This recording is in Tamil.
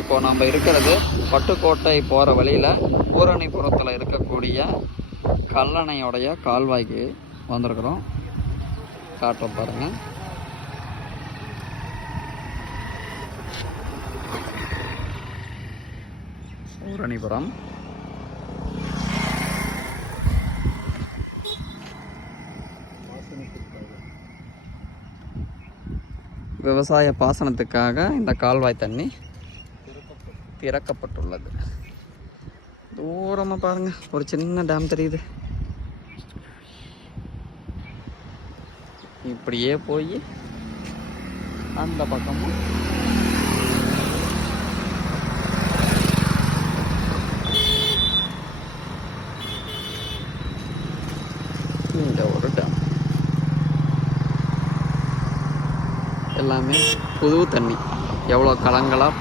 இப்போ நம்ம இருக்கிறது பட்டுக்கோட்டை போகிற வழியில் பூரணிபுரத்தில் இருக்கக்கூடிய கல்லணையோடைய கால்வாய்க்கு வந்திருக்கிறோம். காட்டுறோம் பாருங்கள். பூரணிபுரம் விவசாய பாசனத்துக்காக இந்த கால்வாய் தண்ணி திறக்கப்பட்டுள்ளது. தூரமாக பாருங்கள், ஒரு சின்ன டேம் தெரியுது. இப்படியே போய் அந்த பக்கமும் இந்த ஒரு டேம். எல்லாமே புது தண்ணி, எவ்வளோ கலங்களாக